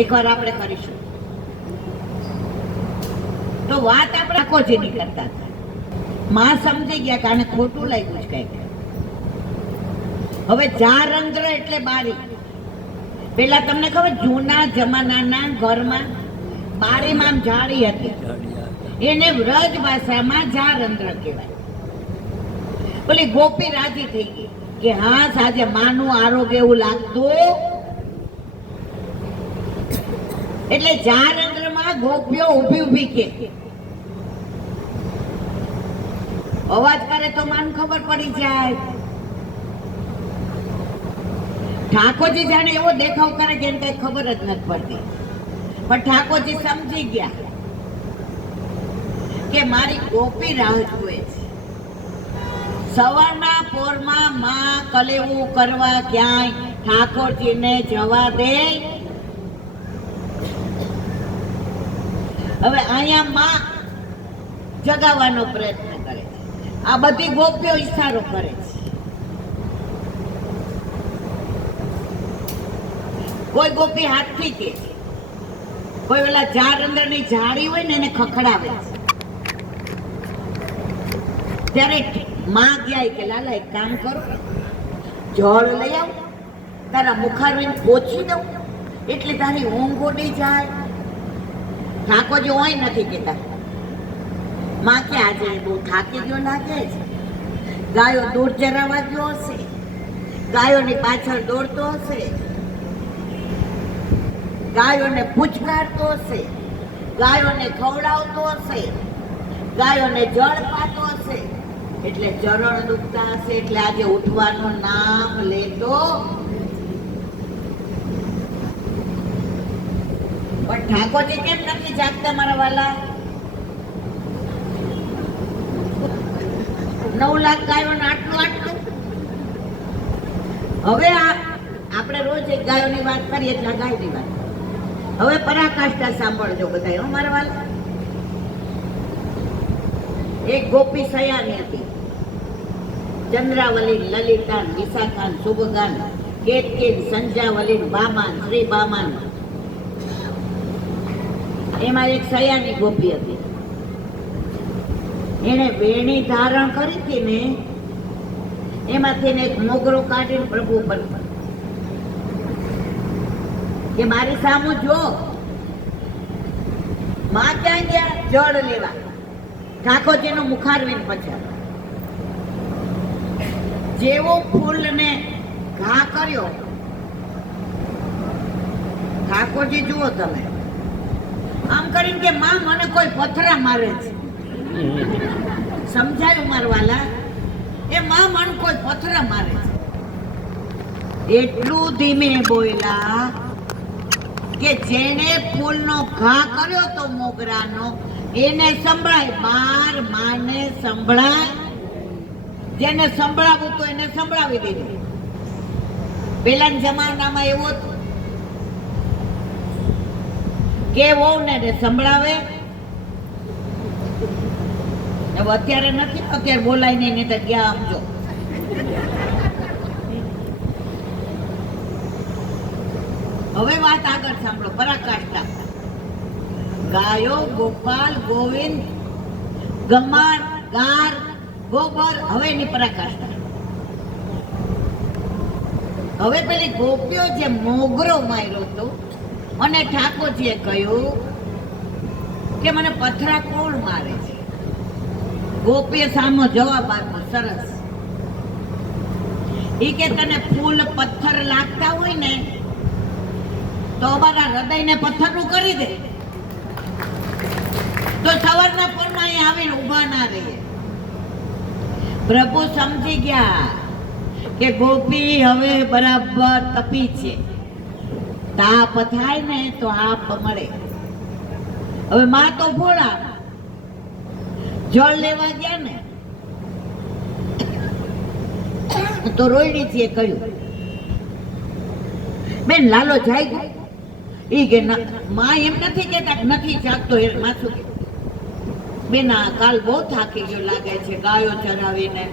એકવાર આપણે કરીશું. તો વાત આપણે આખો જેની કરતા હતા. માં સમજી ગયા કે આને ખોટું લાગ્યું છે કઈક. હવે જારંધ્ર એટલે બારી. પેલા તમને ખબર જૂના જમાનાના ઘરમાં બારીમાં જાળી હતી, એને વ્રજ ભાષામાં જારંધ્ર કહેવાય. ઓલી ગોપી રાજી થઈ ગઈ કે હા સાજે માનું આરોગ્ય એવું લાગતું. એટલે જારંધ્રમાં ગોપીઓ ઊભી ઊભી કે અવાજ કરે તો માન ખબર પડી જાય. ઠાકોરજી જાણે એવો દેખાવ કરે કે એને કઈ ખબર જ નથી પડતી. પણ ઠાકોરજી સમજી ગયા કે મારી ગોપી રાહ જુએ છે. સવારના પોરમાં માં કલેવું કરવા ક્યાંય ઠાકોરજીને જવા દે. હવે અહીંયા માં જગાવવાનો પ્રયત્ન કરે છે. આ બધી ગોપીઓ ઈશારો કરે છે. કોઈ ગોપી હાથથી કે છે, કોઈ ઓલા જારંધ્રની જાળી હોય ને એને ખખડાવે છે. ત્યારે માં ગયા કે લાલા એક કામ કરો, જળ લઈ આવ, તારા મુખારવીને પોછી દઉં એટલે તારી ઊંઘ ઉડી જાય. ઠાકોરજી હોય નથી કેતા. માં કે આજે બહુ થાકી ગયો લાગે છે, ગાયો દૂધ ચરાવવા ગયો હશે, ગાયોની પાછળ દોડતો હશે, ગાયોને પૂછકારતો હશે, ગાયોને ખવડાવતો હશે, ગાયોને જળ પાતો હશે, એટલે ચરણ દુખતા હશે, એટલે આજે ઉઠવાનું નામ લેતો. પણ ઠાકોરજી કેમ નથી જાગતા મારા વાલા? 9 લાખ ગાયોને આટલું આટલું. હવે આપણે રોજ એક ગાયોની વાત કરીએ એટલે ગાયની વાત. હવે પરાકાષ્ઠા સાંભળજો બધા અમારા વાલા. એક ગોપી સયાની હતી. ચંદ્રાવલી, લલિતા, વિશાખાન, શુભગાન, કેતકીન, સંજાવલી, બામાન, શ્રી બામાન. એમાં એક સયાની ગોપી હતી. એને વેણી ધારણ કરી હતી ને, એમાંથી એક મોગરો કાઢીને પ્રભુ પર કે મારી સામું જો. માં ક્યાં ગયા? જળ લેવા. ઠાકોરજીનું મુખારવીન પછાડ. જેવો ફૂલને ઘા કર્યો, ઠાકોરજી જુઓ તમે આમ કરીને કે માં મને કોઈ પથરા મારે છે. સમજાયું મારવાલા? એ માં મને કોઈ પથરા મારે છે. એટલું ધીમે બોલ્યા કે જેને ફૂલનો ઘા કર્યો તો મોગરાનો એને સંભળાય. બાર માને સંભળાય. જેને સંભળાવું તો એને સંભળાવી દીધું. પેલાના જમાનામાં એવું હતું કે વહુ ને સંભળાવે. અત્યારે નથી, અત્યારે બોલાય નહીં તો ગયા સમજો. હવે વાત આગળ સાંભળો. પરાકાષ્ઠા. ગાયો, ગોપાલ, ગોવિંદ, ગમાણ, ગાર, ગોબર. હવે એની પરાકાષ્ઠા. હવે પેલી ગોપીઓ જે મોગરો માર્યો હતો અને ઠાકોરજીએ કહ્યું કે મને પથરા કોણ મારે છે? ગોપીએ સામો જવાબ આપ્યો સરસ. ઈ કે તને ફૂલ પથ્થર લાગતા હોય ને તો અમારા હૃદયને પથ્થરનું કરી દે, તો સવારના પોરમાં અહીં આવીને ઊભા ના રહીએ. પ્રભુ સમજી ગયા કે ગોપી હવે બરાબર તપી છે. તાપ થાય ને તો આપ મળે. હવે માં તો ભોળા. જળ લેવા ગયા ને તો રોહિણીજીએ કહ્યું બેન લાલો જાય ગયો. ઈ કે માં એમ નથી કેતા નથી જાગતો. એ માથું કે બેના કાલ બહુ થાકી ગયો લાગે છે, ગાયો ચરાવીને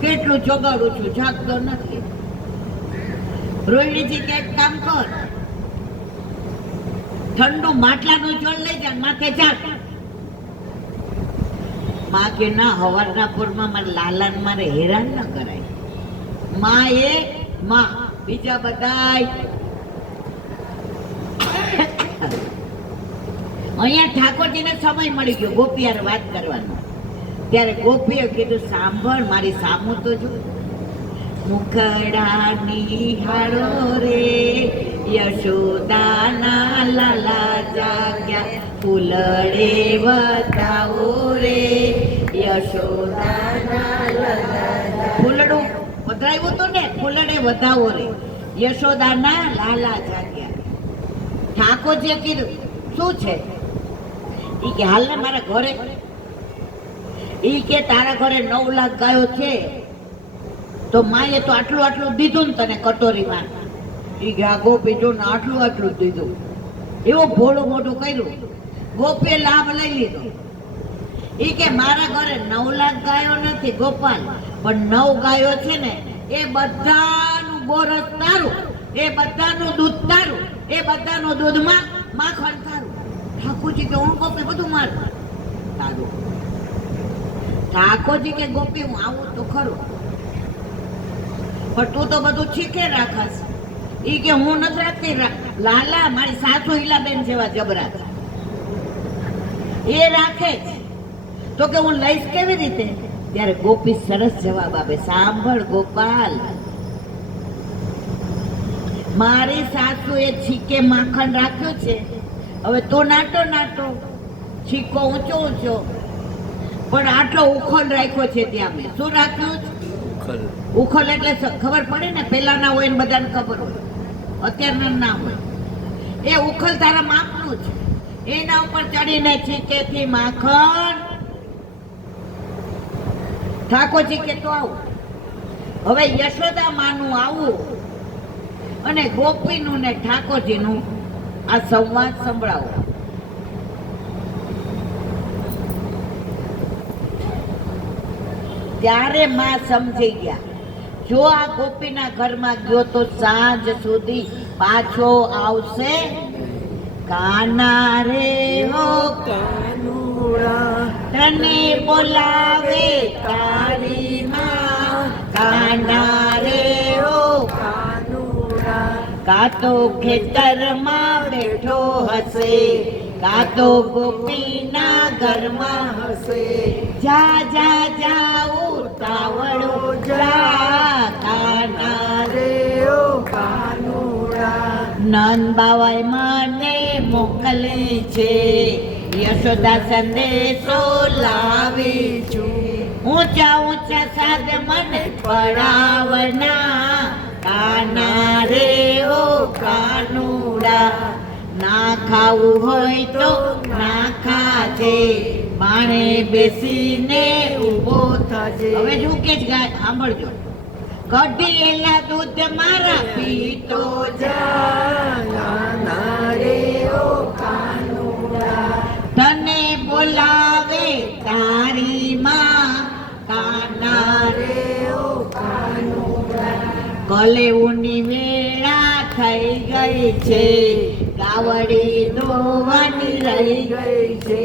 કેટલું જગાડું છું, જાગતો નથી. રોહિણીજી કે એક કામ કર, ઠંડુ માટલાનું જળ લઈ જા માથે ચાટ. માં કે ના, હવારના પૂરમાં મારે લાલાને મારે હેરાન ન કરાય. માં એ માં, બીજા બધાય અહીંયા ઠાકોરજીને સમય મળી ગયો ગોપિયાર વાત કરવાનો. ત્યારે ગોપીએ કીધું સાંભળ, મારી સામું તો જો. મુખડા નિહાળો રે યશોદાના લાલા જાગ્યા, ફૂલડે બતાવો રે યશોદાના લાલા. ફૂલડું વધાવ્યું હતું ને, ફૂલડે વધાવો રે યશોદાના લાલા જાગ્યા. ઠાકોરજીએ કીધું શું છે? ઈ કે હાલ ને મારા ઘરે. ઈ કે તારા ઘરે 9 લાખ ગાયો છે તો માએ તો આટલું આટલું દીધું ને તને કટોરીમાં. ઈ કે આ ગોપી જો ને આટલું આટલું દીધું. એવો ભોળું મોટું કર્યું. ગોપીએ લાભ લઈ લીધો. ઈ કે મારા ઘરે 9 લાખ ગાયો નથી ગોપાલ, પણ 9 ગાયો છે ને એ બધાનું ગોરસ તારું, એ બધાનું દૂધ તારું, એ બધાનું દૂધમાં માખણ તારું. ઠાકોરજી કે હું ગોપી બધું મારું તારું. ઠાકોરજી કે ગોપી હું આવું તો ખરું, પણ તું તો બધું છીકે રાખસ. ઈ કે હું નથી રાખતી, લાલા મારી સાસુ ઈલાબેન જેવા જબરા એ રાખે છે. તો કે હું લઈશ કેવી રીતે? ત્યારે ગોપી સરસ જવાબ આપે, સાંભળ ગોપાલ, મારી સાસુ એ છીકે માખણ રાખ્યું છે. હવે તો નાટો નાટો છીકો ઊંચો ઊંચો, પણ આટલો ઉખલ રાખ્યો છે. ત્યાં મેં શું રાખ્યું છે? ઉખલ એટલે ખબર પડે ને, પેલાના હોય ને બધાને ખબર હોય, અત્યારના ના હોય. એ ઉખલ તારા માપનું છે. એના ઉપર ચડીને છીકેથી માખણ. ઠાકોરજી કે તો આવું. હવે યશોદા માનું આવું અને ગોપીનું ને ઠાકોરજીનું આ સંવાદ સંભળાવો. ત્યારે માં સમજી ગયા, જો આ ગોપીના ઘરમાં ગયો તો સાંજ સુધી પાછો આવશે. કાના રે હો કાનુડા, તને બોલાવે તારી માં. કાના રે હો કાનુડા, કાતો ખેતરમાં બેઠો હશે, કાતો ગોપીના ઘરમાં હશે. જા જા જા ઉતાવળો જા, કાના રે ઓ કાનુડા. નંદ બાવાએ મને મોકલી છે, યશોદા સંદેશો લાવી છું. ઊંચા ઊંચા સાદ મને પડાવના, કાના રે ઓ કાનુડા. ના ખાવું હોય તો ના ખાજે, બાણે બેસીને ઊભો થજે. હવે શું કે સાંભળજો, કઢીએલા દૂધ મારા પીતો જા, કાના રે ઓ કાનુડા. તને બોલાવે તારી માં, કાના રે ઓ કાનુડા. કલેઉની વેળા થઈ ગઈ છે, ગાવડી દોવાની રહી ગઈ છે.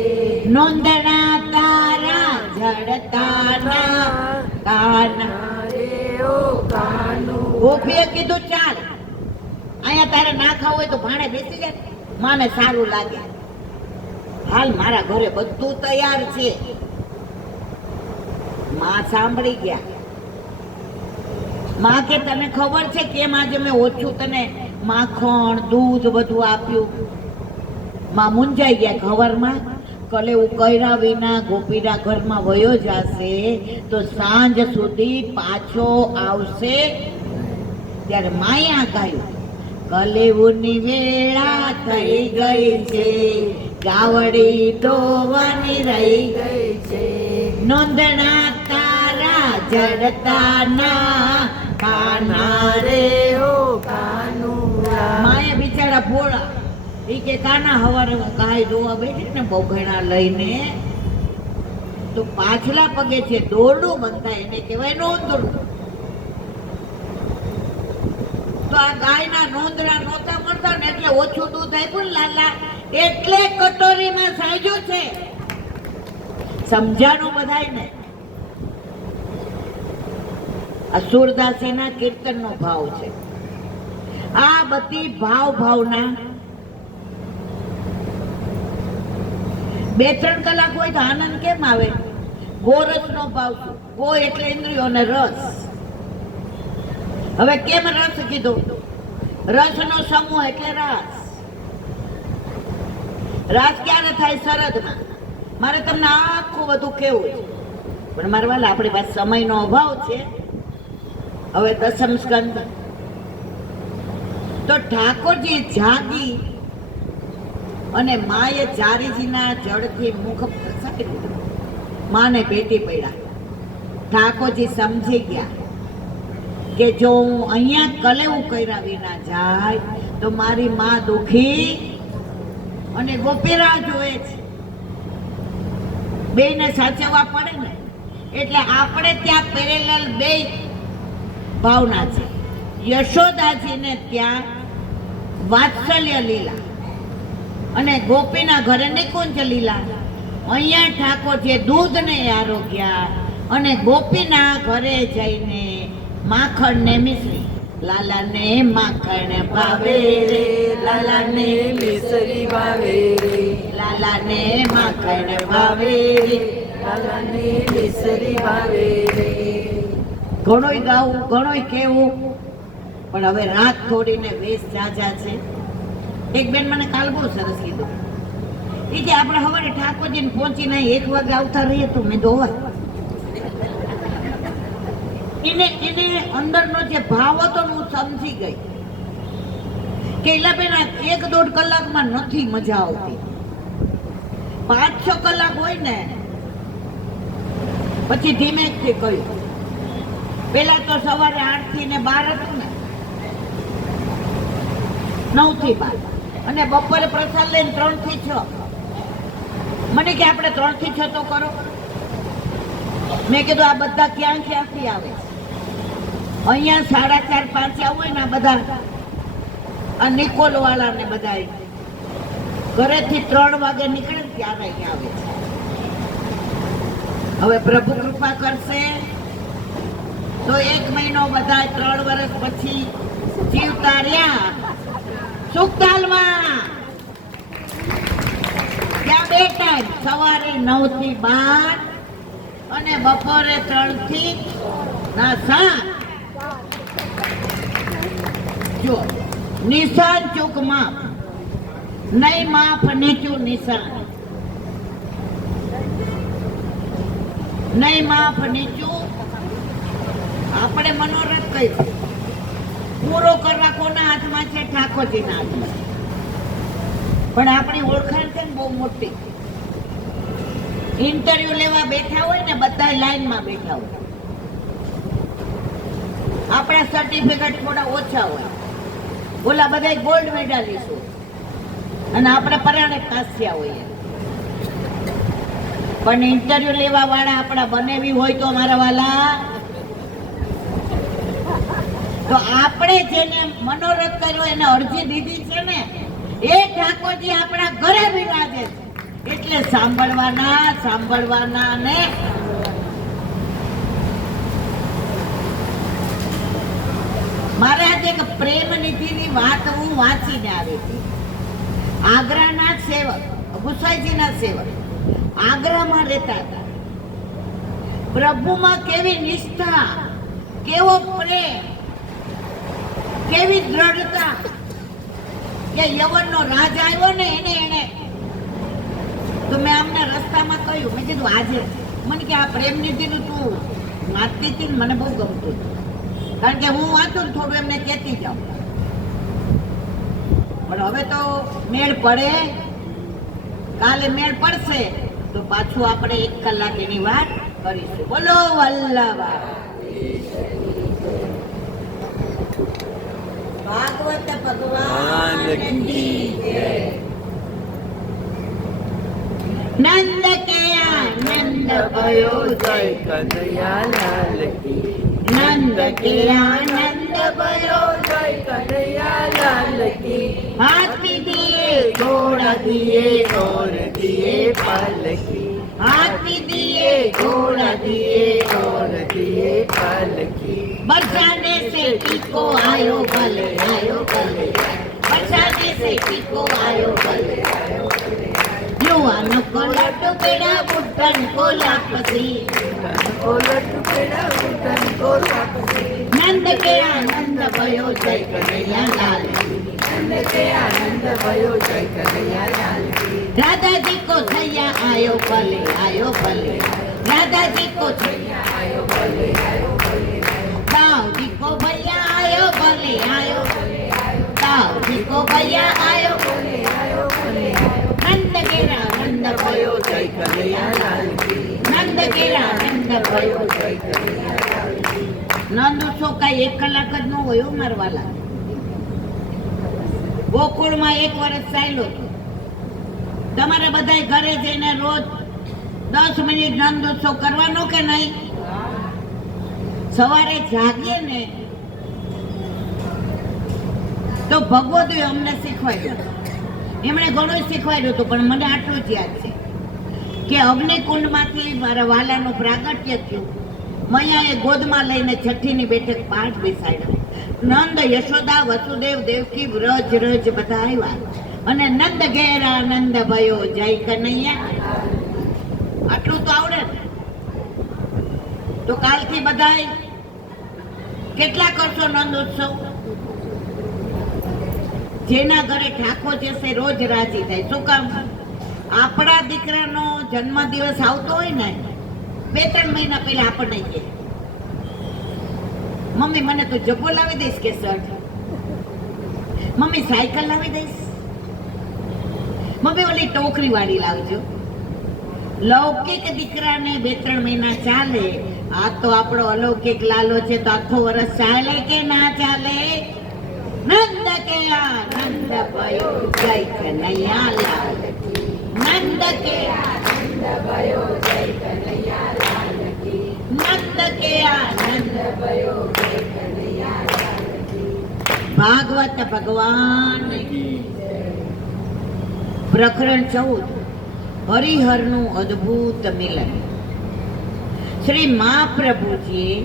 નોંધણા તારા જડતાના, કાના રે ઓ કાનુ. ગોપીએ કીધું ચાલ, અહીંયા તારે ના ખાવું હોય તો ભાણે બેસી જાય, માને સારું લાગે. હાલ મારા ઘરે બધું તૈયાર છે. માં સાંભળી ગયા. માં કે તને ખબર છે કેમ આજે મેં ઓછું તને માખણ દૂધ બધું આપ્યું? માં મૂંઝાઈ ગયા. ખબરમાં કલેવું કર્યા વિના ગોપીના ઘરમાં વયો જશે તો સાંજ સુધી પાછો આવશે. ત્યારે માયા ગાયું, કલેવુની વેળા થઈ ગઈ છે, ગાવડી દોવાની રહી ગઈ છે. નોંધણા તારા જડતાના, કાના રે ઓ કાનુડા. માએ બિચારા ભોળા, ઈ કે કાના હવારે હું ગાય જોવા બેઠી ને બગડા લઈને, તો પાછલા પગે છે દોરડું બંધાય, એને કહેવાય નોંધડું. તો આ ગાયના નોંધડા નહોતા મળતા ને એટલે ઓછું દૂધ આપ્યું ને લાલા, એટલે કટોરીમાં સાજ્યું છે. સમજાણું બધાયને. આ સુરદાસીના કીર્તનનો ભાવ છે. આ બધી ભાવના 2-3 કલાક હોય તો આનંદ કેમ આવે? ગોરસનો ભાવ શું? ગો એટલે ઇન્દ્રિયો અને રસ. હવે કેમ રસ કીધો? રસનો સમૂહ એટલે રાસ. રાસ ક્યારે થાય? શરદમાં. મારે તમને આખું બધું કેવું છે, પણ મારા વાલા આપણી પાસે સમયનો અભાવ છે. હવે દસમ સ્કંદ. તો ઠાકોરજી જાગી અને માએ જારીજીના જળથી મુખ પ્રસારી દીધું. માને ભેટી પડ્યા. ઠાકોરજી સમજી ગયા કે જો હું અહીંયા કલેવું કર્યા વિના જાય તો મારી માં દુખી અને ગોપીરા જોવે છે. બેયને સાચવવા પડે ને. એટલે આપણે ત્યાં પેરેલલ બે ભાવના છે. યશોદાજીને ત્યાં વાત્સલ્ય લીલા અને ગોપીના ઘરે નિકુંજ લીલા. અહીંયા ઠાકોરજીએ દૂધને આરોગ્યા અને ગોપીના ઘરે જઈને માખણ ને મિશ્રી. લાલાને માખણ ભાવે રે, લાલાને મિશ્રી ભાવે રે, લાલાને માખણ ભાવે રે, લાલાને મિશ્રી ભાવે રે. ઘણોય ગાવું, ઘણોય કેવું, પણ હવે રાત થોડીને વેશ જાજા છે. એક બેન મને કાલ બહુ સરસ કીધું. એ જે આપણે સવારે ઠાકોરજીને પહોંચીને 1 વાગે આવતા રહીએ તો મેં દોવા એને અંદરનો જે ભાવ હતો હું સમજી ગઈ કે એલા બેન 1-1.5 કલાકમાં નથી મજા આવતી. 5-6 કલાક હોય ને પછી ધીમેથી કહ્યું. પેલા તો સવારે 8 થી ને 12 હતું ને, 9 થી 12, અને બપોરે પ્રસાદ લઈને 3 થી 6. મને કે આપણે 3 થી 6 તો કરો. મેં કીધું આ બધા ક્યાંથી આવે? અહીંયા 4:30-5 હોય ને બધા આ નિકોલ વાળા ને બધા ઘરેથી 3 વાગે નીકળે ને ત્યારે અહીંયા આવે છે. હવે પ્રભુ કૃપા કરશે તો 1 મહિનો બધા 3 વર્ષ પછી જીવતા રહ્યા સુખતાલમાં. ત્યાં 2 ટાઈમ, સવારે 9 થી 12 અને બપોરે 3 થી 7. જો નિશાન ચૂક માફ, નહીં માફ નીચું નિશાન, નહીં માફ નીચું. આપણે મનોરથ કર્યું, પૂરો કરવા કોના હાથમાં છે? ઠાકોરજીના હાથમાં. પણ આપણી ઓળખાણ છે ને બહુ મોટી. ઇન્ટરવ્યુ લેવા બેઠા હોય ને બધા લાઈનમાં બેઠા હોય. આપણા સર્ટિફિકેટ થોડા ઓછા હોય, ઓલા બધા ગોલ્ડ મેડાલિસ્ટ હોય અને આપણે પરાણે પાસ થયા હોઈએ. પણ ઇન્ટરવ્યુ લેવા વાળા આપણા બનેવી હોય તો મારા વાલા, તો આપણે જેને મનોરથ કર્યો એને અરજી દીધી છે ને એ ઠાકોરજી આપણા ઘરે બિરાજે છે. એટલે સાંભળવાના ને મારે આજે એક પ્રેમ નીતિની વાત હું વાંચીને આવી હતી. આગ્રાના સેવક, ગુસાઈજીના સેવક આગ્રામાં રહેતા હતા. પ્રભુમાં કેવી નિષ્ઠા, કેવો પ્રેમ, કેવી દ્રઢતા કે યવનનો રાજ આવ્યો ને એને તો મેં અમને રસ્તામાં કહ્યું, મેં કીધું આજે મને કે આ પ્રેમ નીતિનું તું વાંચતી હતી ને મને બહુ ગમતું, કારણ કે હું વાંચું ને થોડું એમને કહેતી જાઉં. પણ હવે તો મેળ પડે, કાલે મેળ પડશે તો પાછું આપણે 1 કલાક એની વાત કરીશું. બોલો વલ્લભા ભાગવત ભગવાન કી જય. નંદ કે આનંદ ભયો જય કનૈયાલાલ કી. નંદ કે આનંદ ભયો જય કનૈયાલાલ કી. હાથી દિએ ઘોડા दिए और दिए पालकी, हाथी दिए घोड़ा दिए और दिए पालकी, बरसाने से टीको आयो भले आयो भले बरसाने से टीको आयो भले युवानों को लड्डू पेड़ा बुढ़न को लापसी को लड्डू पेड़ा उठन को लापसी, नंद के आनंद भयो जय कन्हैया लाल की। नंद के आनंद भयो जय कन्हैया लाल की, राधा जी को थैया आयो भले राधा जी को थैया आयो भले आयो भले, दाऊ जी को भैया आयो भले दाऊ जी को भैया आयो भले आयो भले, नंद के आनंद भयो जय कन्हैया लाल की, नंद के आनंद भयो जय कन्हैया लाल की। નંદ ઉત્સવ કાંઈ 1 કલાક જ ન હોય હો મારવાલા. ગોકુળમાં 1 વર્ષ ચાલ્યો હતો. તમારે બધાય ઘરે જઈને રોજ 10 મિનિટ નંદ ઉત્સવ કરવાનો કે નહીં? સવારે જાગીએ ને તો ભગવદે અમને શીખવાડ્યું. એમણે ઘણું શીખવાડ્યું હતું, પણ મને આટલું જ યાદ છે કે અગ્નિકુંડમાંથી મારા વાલાનું પ્રાગટ્ય થયું. મૈયાએ ગોદમાં લઈને છઠ્ઠીની બેઠક પાઠ બેસાડ્યો. નંદ યશોદા વસુદેવ દેવકી વ્રજ રજ બધા આવ્યા અને નંદ ઘેર આનંદ ભયો જય કનૈયા. આટલું તો આવડે ને? તો કાલથી બધાય કેટલા કરશો નંદ ઉત્સવ? જેના ઘરે ઠાકોર જશે રોજ રાજી થાય. શું કામ? આપણા દીકરાનો જન્મદિવસ આવતો હોય ને 2-3 મહિના પહેલા આપણને કહે, મમ્મી મને તો જબ્બો લાવી દઈશ કે શર્ટ, મમ્મી સાયકલ લાવી દઈશ, મમ્મી ઓલી ટોકરી વાળી લાવજો. લૌકિક દીકરાને 2-3 મહિના ચાલે. આ તો આપણો અલૌકિક લાલો છે, તો આખો વર્ષ ચાલે કે ના ચાલે? નંદ કે આનંદ ભયો જય કનૈયા લાલ કી, નંદ કે આનંદ ભયો જય કનૈયા લાલ કી, નંદ કે આનંદ ભયો જય કનૈયા લાલ કી. ભાગવત ભગવાન કી જય. પ્રકરણ 14 હરિહરનું અદ્ભુત મિલન. શ્રી મહાપ્રભુજીએ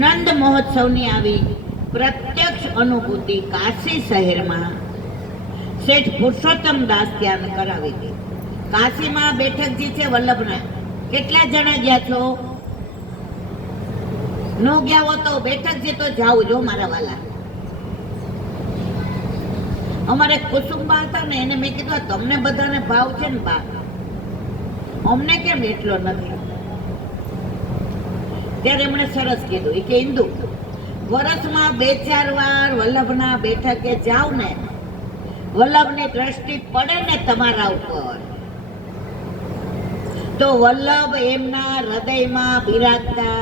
નંદ મહોત્સવની આવી પ્રત્યક્ષ અનુભૂતિ કાશી શહેરમાં શેઠ પુરુષોત્તમ દાસ ત્યાં કરાવી હતી. કાશીમાં બેઠકજી છે વલ્લભના. કેટલા જણા ગયા છો? ન ગયા હો તો બેઠકજી તો જાવ જો મારા વાલા. અમારે કુસુમબા હતા ને, એને મેં કીધું તમને બધાને ભાવ છે ને બા, અમને કેમ એટલો નથી? ત્યારે એમણે સરસ કીધું કે ઇન્દુ વર્ષમાં 2-4 વાર વલ્લભના બેઠકે જાવ ને, વલ્લભની દ્રષ્ટિ પડે ને તમારા ઉપર, તો વલ્લભ એમના હૃદયમાં બિરાજતા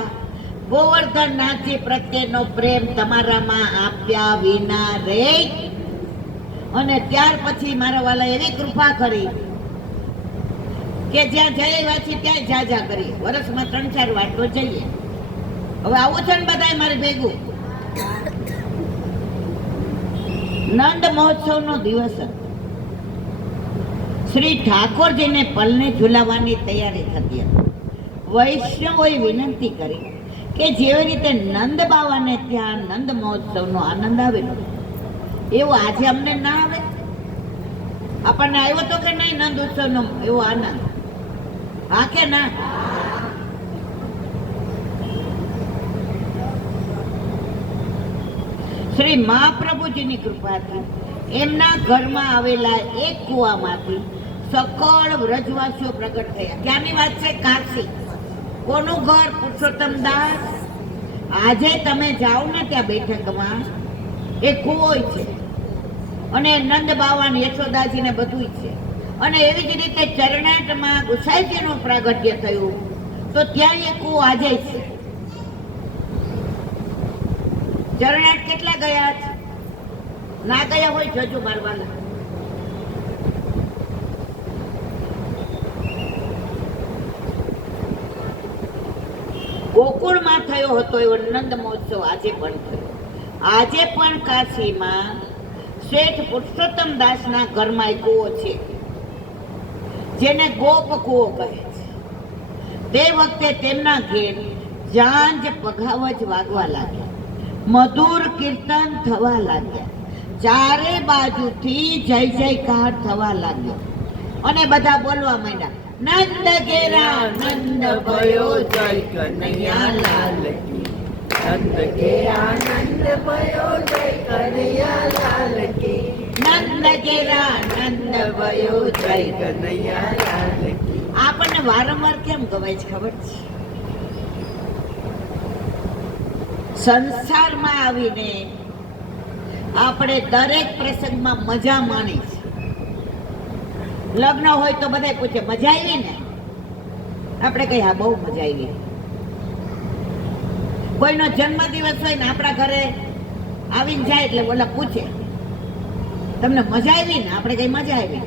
ગોવર્ધનનાથજી પ્રત્યેનો પ્રેમ તમારામાં આપ્યા વિના રે. અને ત્યાર પછી મારા વાલા એવી કૃપા કરી કે જ્યાં જઈ વાંચી ત્યાં જાજા કરી. વર્ષમાં 3-4 વાર તો જઈએ. હવે આવું છે ને બધાય મારે ભેગું. નંદ મહોત્સવનો દિવસ હતો. શ્રી ઠાકોરજીને પલને ઝુલાવવાની તૈયારી થતી હતી. વૈષ્ણવોએ વિનંતી કરી કે જેવી રીતે નંદ બાવાને ત્યાં નંદ મહોત્સવનો આનંદ આવેલો એવો આજે અમને ના આવે. આપણને આવ્યો તો કે નહીં નંદ ઉત્સવનો એવો આનંદ? હા કે ના? શ્રી મહાપ્રભુજીની કૃપાથી એમના ઘરમાં આવેલા એક કુવામાંથી સકળ વ્રજવાસીઓ પ્રગટ થયા. ક્યાંની વાત છે? કાશી. કોનું ઘર? પુરુષોત્તમ દાસ. આજે તમે જાઓ ને ત્યાં બેઠકમાં એ કુવો છે, અને નંદ બાવા યશોદાજી ને બધું છે. અને એવી જ રીતે ચરણાટમાં ગુસાઈજીનું પ્રાગટ્ય થયું, તો ત્યાં એ કુવો આજે છે. ચરણાટ કેટલા ગયા છે? ના ગયા હોય જજો મારવાના. ગોકુળમાં થયો હતો એવો નંદ મહોત્સવ આજે પણ થયો. આજે પણ કાશીમાં શેઠ પુરુષોત્તમ દાસના ઘરમાં એક કૂવો છે. જેને ગોપ કૂવો કહે છે. તે વખતે તેમના ઘેર જાંજ પઘાવજ વાગવા લાગ્યા, મધુર કીર્તન થવા લાગ્યા, ચારે બાજુથી જય જયકાર થવા લાગ્યો અને બધા બોલવા માંડ્યા, નંદ ઘેરા નંદ ભયો જય કનૈયા લાલ કી. નંદ ઘેરા નંદ ભયો જય કનૈયા લાલ કી. નંદ ઘેરા નંદ ભયો જય. કનૈયા લાલ કી. આપણને વારંવાર કેમ ગવાય છે ખબર છે? સંસારમાં આવીને આપણે દરેક પ્રસંગમાં મજા માણી છે. લગ્ન હોય તો બધા પૂછે મજા આવી ને? આપણે કહીએ હા બહુ મજા આવી. કોઈનો જન્મદિવસ હોય ને આપણા ઘરે આવીને જાય એટલે બોલા પૂછે તમને મજા આવી ને? આપણે કઈ મજા આવી.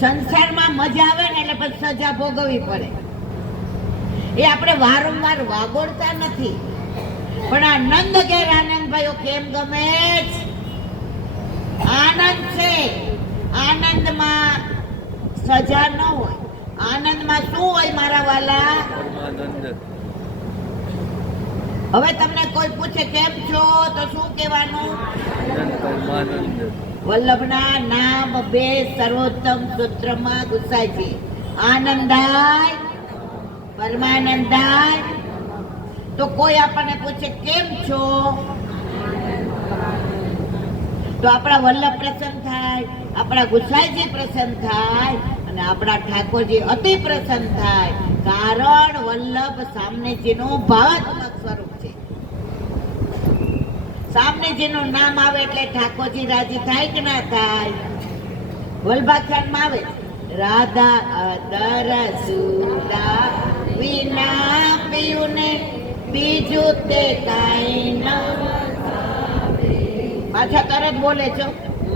સંસારમાં મજા આવે ને એટલે પછી સજા ભોગવવી પડે. એ આપણે વારંવાર વાગોળતા નથી, પણ આ નંદ ઘેર આનંદ ભાઈઓ કેમ ગમે છે? આનંદ છે. આનંદમાં સજા ન હોય. આનંદમાં શું હોય મારા વાલા? હવે તમને કોઈ પૂછે કેમ છો તો શું કહેવાનું? વલ્લભના નામ બે સર્વોત્તમ સૂત્રમાં ગુસાય છે. આનંદાય પરમાનંદાય. તો કોઈ આપણને પૂછે કેમ છો તો આપણા વલ્લભ પ્રસન્ન થાય, આપણા ગુસાઈજી પ્રસન્ન થાય અને આપણા ઠાકોરજી અતિ પ્રસન્ન થાય. કારણ વલ્લભ સામનેજીનું ભાવાત્મક સ્વરૂપ છે. સામનેજીનું નામ આવે એટલે ઠાકોરજી રાજી થાય કે ના થાય? વલ્ભાખ્યાનમાં આવે રાધા અદર સુદા વિના પીયુને બીજું તે કાંઈ ન. પાછા તરત બોલે છો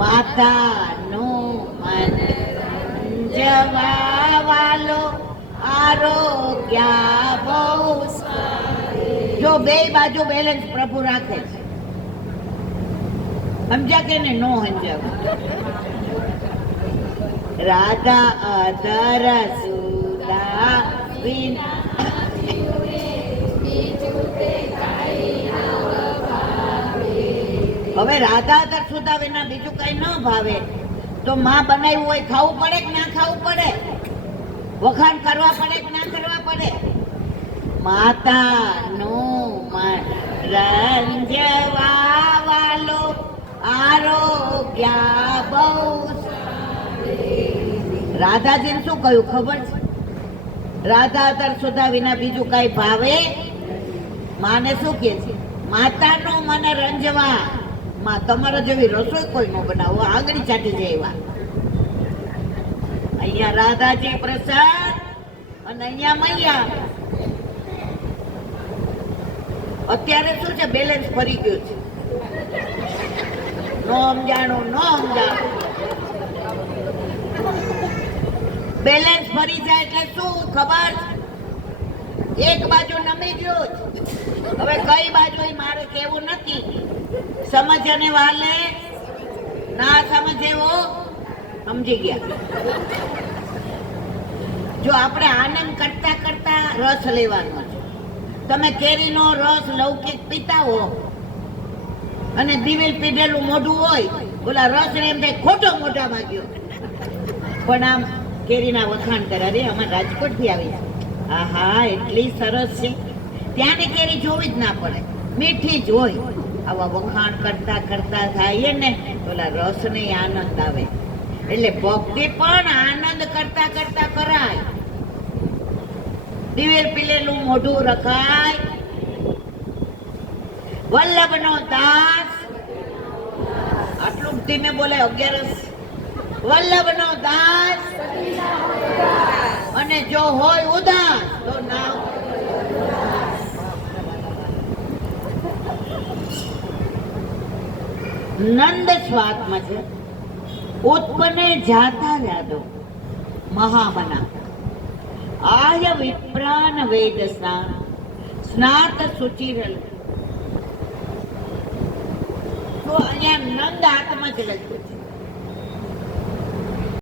માતાનું મન જવા વાલો આરોગ્યા બહુ. જો બે બાજુ બેલેન્સ પ્રભુ રાખે છે. સમજ્યા કે ને? નો સમજાવ. રાધા અધર સુદા વિના. હવે રાધા અધર સુદા વિના બીજું કઈ ન ભાવે તો માં બનાવ્યું હોય ખાવું પડે કે ના ખાવું પડે? વખાણ કરવા પડે કે ના કરવા પડે? માતાનું મન રંજવા વાલો આરોગ્યા બહુ. રાધાજીને શું કહ્યું ખબર છે? રાધા અધર સુધા વિના બીજું કઈ ભાવે? માને શું કે છે? માતાનું મન રંજવા. માં તમારા જેવી રસોઈ કોઈ ન બનાવો, આંગળી ચાટી જાય એવા. અહીંયા રાધાજી પ્રસન્ન અને અહીંયા મૈયા. અત્યારે શું છે? બેલેન્સ ફરી ગયું છે. નો સમજાણું. બેલેન્સ ફરી જાય એટલે શું ખબર? એક બાજુ નમી ગયો છે. હવે કઈ બાજુ મારે કેવું નથી. સમજને વાલે ના સમજે વો સમજી ગયા. જો આપણે આનંદ કરતા કરતા રસ લેવાનો છે. તમે કેરીનો રસ લૌકિક પીતા હો અને દિવેલ પીધેલું મોઢું હોય, ઓલા રસ ને એમ થાય ખોટો મોઢામાં ગયો. પણ આમ કેરીના વખાણ કરે, અરે અમારે રાજકોટ થી આવી છે, આહા એટલી સરસ છે, ત્યાંની કેરી જોવી જ ના પડે, મીઠી જ હોય. આવા વખાણ કરતા કરતા થાય ને ઓલા રસ ને આનંદ આવે. એટલે ભક્તિ પણ આનંદ કરતા કરતા કરાય. દિવેલ પીલેલું મોઢું રખાય. વલ્લભ નો દાસ, આટલું ધીમે બોલે 11. વલ્લભ નો દાસ અને જો હોય ઉદાસ તો ના. નંદ સ્વાત્મ છે. ઉત્પન્ને જાતા યાદો મહામના આય વિપ્રાન વેદ સ્નાત સુચિરલ. તો અહીંયા નંદ આત્મા જ લખ્યું છે.